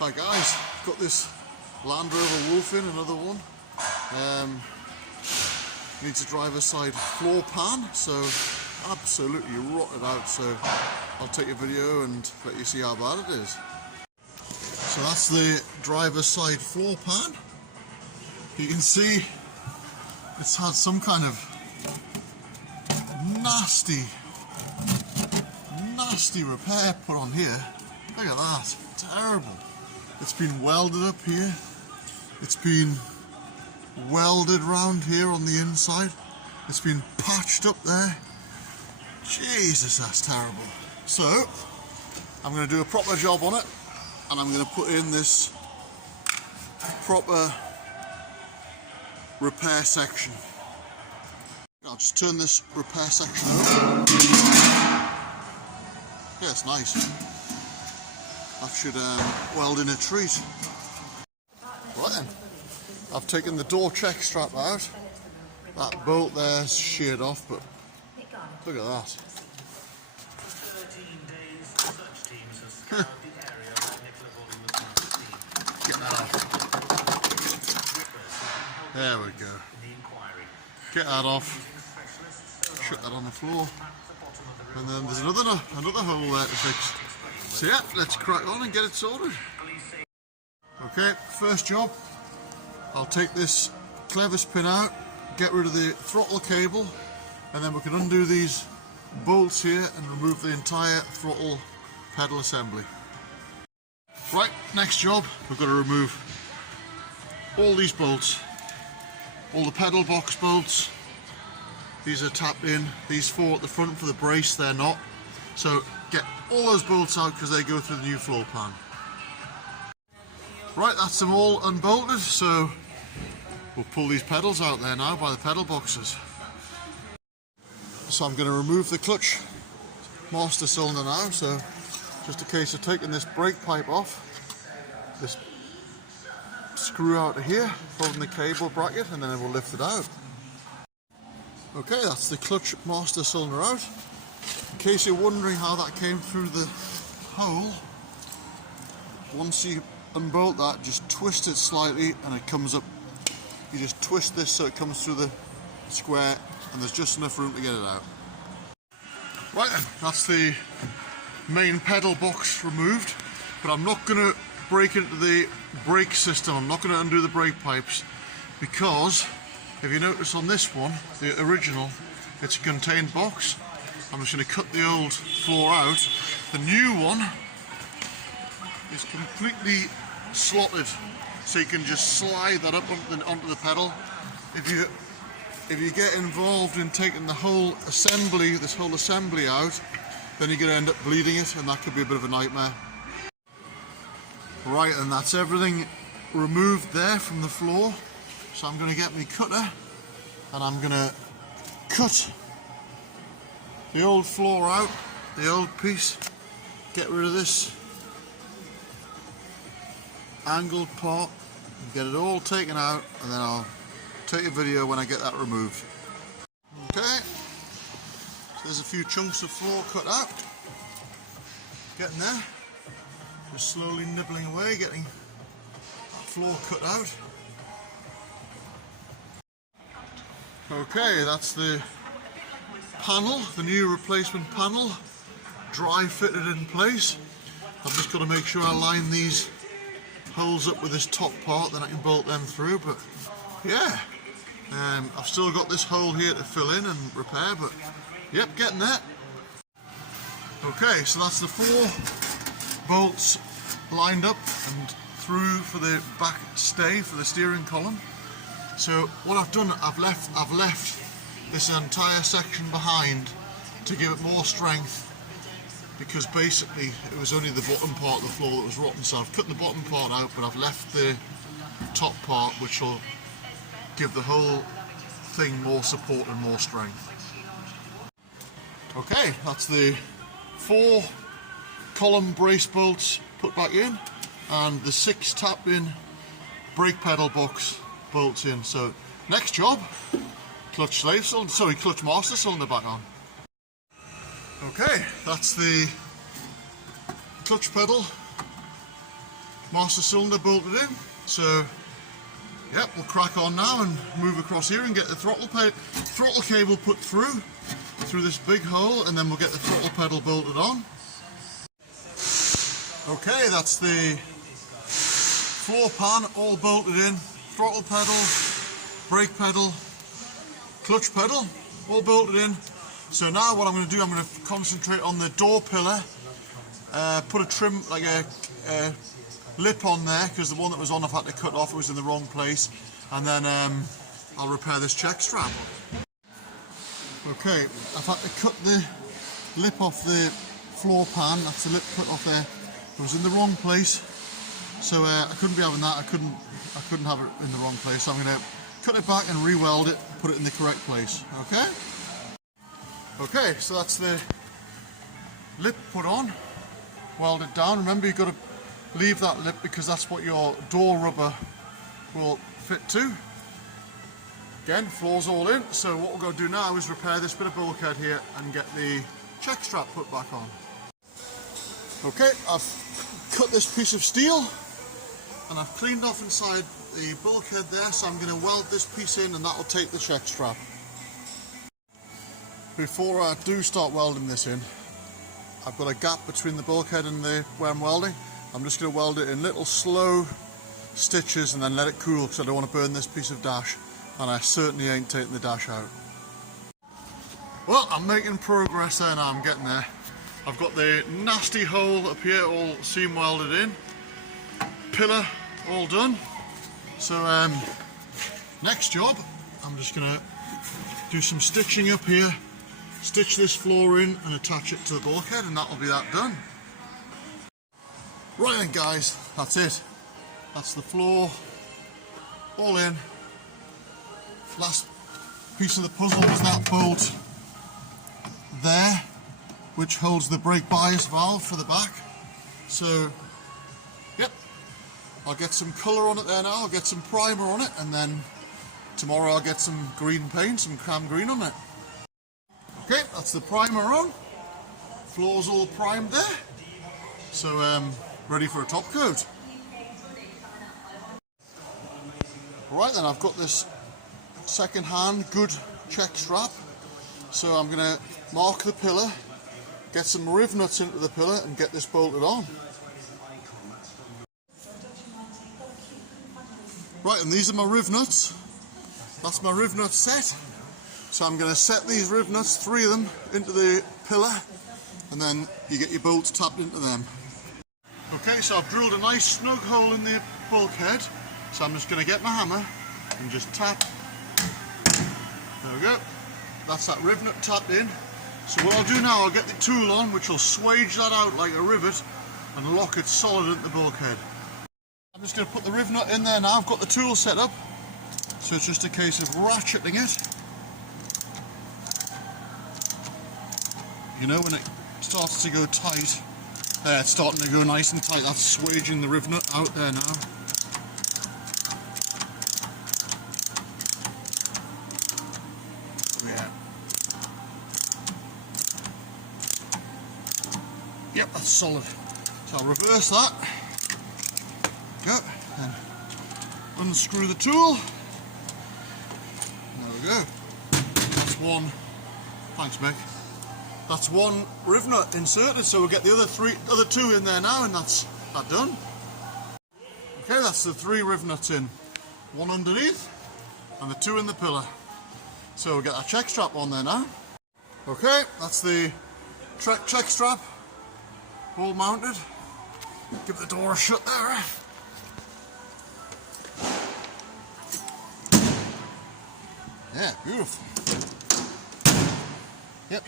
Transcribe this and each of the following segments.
Hi guys, got this Landrover Wolf in, another one. Needs a driver's side floor pan, so absolutely rotted out, so I'll take a video and let you see how bad it is. So that's the driver's side floor pan. You can see it's had some kind of nasty repair put on here. Look at that, terrible. It's been welded up here. It's been welded round here on the inside. It's been patched up there. Jesus, that's terrible. So, I'm going to do a proper job on it, and I'm going to put in this proper repair section. I'll just turn this repair section over. Yeah, it's nice. That should weld in a treat. Right then, I've taken the door check strap out. That bolt there's sheared off, but look at that. Get that off. There we go. Get that off. Shut that on the floor. And then there's another hole there to fix. So yeah, let's crack on and get it sorted. Okay, first job. I'll take this clevis pin out, get rid of the throttle cable, and then we can undo these bolts here and remove the entire throttle pedal assembly. Right, next job, we've got to remove all these bolts. All the pedal box bolts. These are tapped in. These four at the front for the brace, they're not. So get all those bolts out because they go through the new floor pan. Right, that's them all unbolted, so we'll pull these pedals out there now by the pedal boxes. So I'm going to remove the clutch master cylinder now, so just a case of taking this brake pipe off, this screw out of here, holding the cable bracket, and then we'll lift it out. Okay, that's the clutch master cylinder out. In case you're wondering how that came through the hole, once you unbolt that, just twist it slightly and it comes up. You just twist this so it comes through the square and there's just enough room to get it out. Right then, that's the main pedal box removed, but I'm not going to break into the brake system. I'm not going to undo the brake pipes because if you notice on this one, the original, it's a contained box. I'm just going to cut the old floor out. The new one is completely slotted, so you can just slide that up onto the pedal. If you get involved in taking the whole assembly, this whole assembly out, then you're going to end up bleeding it, and that could be a bit of a nightmare. Right, and that's everything removed there from the floor. So I'm going to get my cutter and I'm going to cut the old floor out, the old piece, get rid of this angled part, and get it all taken out, and then I'll take a video when I get that removed. Okay, so there's a few chunks of floor cut out, getting there, just slowly nibbling away, getting that floor cut out. Okay, that's the panel, the new replacement panel, dry fitted in place. I've just got to make sure I line these holes up with this top part, then I can bolt them through, but yeah, I've still got this hole here to fill in and repair, but yep, getting there. Okay, so that's the 4 bolts lined up and through for the back stay for the steering column. So what I've done, I've left this entire section behind to give it more strength, because basically it was only the bottom part of the floor that was rotten, so I've cut the bottom part out, but I've left the top part, which will give the whole thing more support and more strength. Okay, that's the 4 column brace bolts put back in and the 6 tap in brake pedal box bolts in. So next job, clutch master cylinder back on. Okay, that's the clutch pedal master cylinder bolted in. So yep, we'll crack on now and move across here and get the throttle cable put through this big hole, and then we'll get the throttle pedal bolted on. Okay, that's the floor pan all bolted in, throttle pedal, brake pedal, clutch pedal, all bolted in. So now what I'm going to do, I'm going to concentrate on the door pillar, put a trim, like a lip on there, because the one that was on I've had to cut off, it was in the wrong place, and then I'll repair this check strap. Okay, I've had to cut the lip off the floor pan, that's the lip cut off there, it was in the wrong place, so I couldn't be having that, I couldn't have it in the wrong place, so I'm going to cut it back and re-weld it, put it in the correct place, okay? Okay, so that's the lip put on, welded down. Remember, you've got to leave that lip because that's what your door rubber will fit to. Again, floor's all in, so what we're going to do now is repair this bit of bulkhead here and get the check strap put back on. Okay, I've cut this piece of steel and I've cleaned off inside the bulkhead there, so I'm going to weld this piece in and that will take the check strap. Before I do start welding this in, I've got a gap between the bulkhead and where I'm welding. I'm just going to weld it in little slow stitches and then let it cool, because I don't want to burn this piece of dash, and I certainly ain't taking the dash out. Well, I'm making progress there now, I'm getting there. I've got the nasty hole up here all seam welded in, pillar all done. So next job, I'm just going to do some stitching up here, stitch this floor in and attach it to the bulkhead, and that'll be that done. Right then guys, that's it. That's the floor all in. Last piece of the puzzle is that bolt there, which holds the brake bias valve for the back. So yep, I'll get some colour on it there now, I'll get some primer on it, and then tomorrow I'll get some green paint, some cam green on it. Okay, that's the primer on. Floor's all primed there. So ready for a top coat. Right then, I've got this second-hand good check strap. So I'm going to mark the pillar, get some riv nuts into the pillar and get this bolted on. Right, and these are my riv nuts. That's my riv nut set. So I'm going to set these riv nuts, 3 of them, into the pillar, and then you get your bolts tapped into them. Okay, so I've drilled a nice snug hole in the bulkhead, so I'm just going to get my hammer and just tap. There we go. That's that riv nut tapped in. So what I'll do now, I'll get the tool on, which will swage that out like a rivet and lock it solid into the bulkhead. I'm just going to put the riv nut in there now. I've got the tool set up, so it's just a case of ratcheting it. You know, when it starts to go tight, there, it's starting to go nice and tight, that's swaging the riv nut out there now. Yeah. Yep, that's solid. So I'll reverse that. Go, and unscrew the tool. There we go. That's one. Thanks, Mick. That's one riv nut inserted, so we'll get the other two in there now, and that's that done. Okay, that's the 3 riv nuts in. One underneath, and the 2 in the pillar. So we'll get our check strap on there now. Okay, that's the check strap, all mounted. Give the door a shut there. Yeah, beautiful. Yep.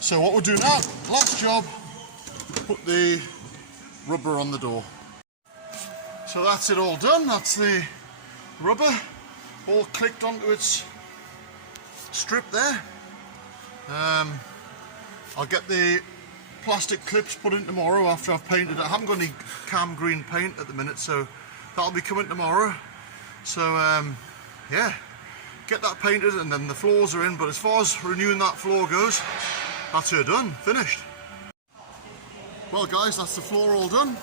So what we'll do now, last job, put the rubber on the door. So that's it all done, that's the rubber all clicked onto its strip there. I'll get the plastic clips put in tomorrow after I've painted it. I haven't got any cam green paint at the minute, so that'll be coming tomorrow. So yeah, get that painted and then the floors are in, but as far as renewing that floor goes, that's her done, finished. Well guys, that's the floor all done.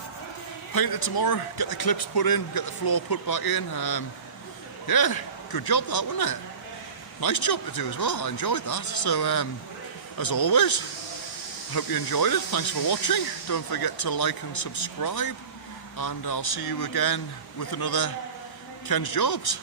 paint it tomorrow, get the clips put in, get the floor put back in. Yeah, good job that, wasn't it? Nice job to do as well, I enjoyed that. So as always, I hope you enjoyed it. Thanks for watching. Don't forget to like and subscribe, and I'll see you again with another Ken's Jobs.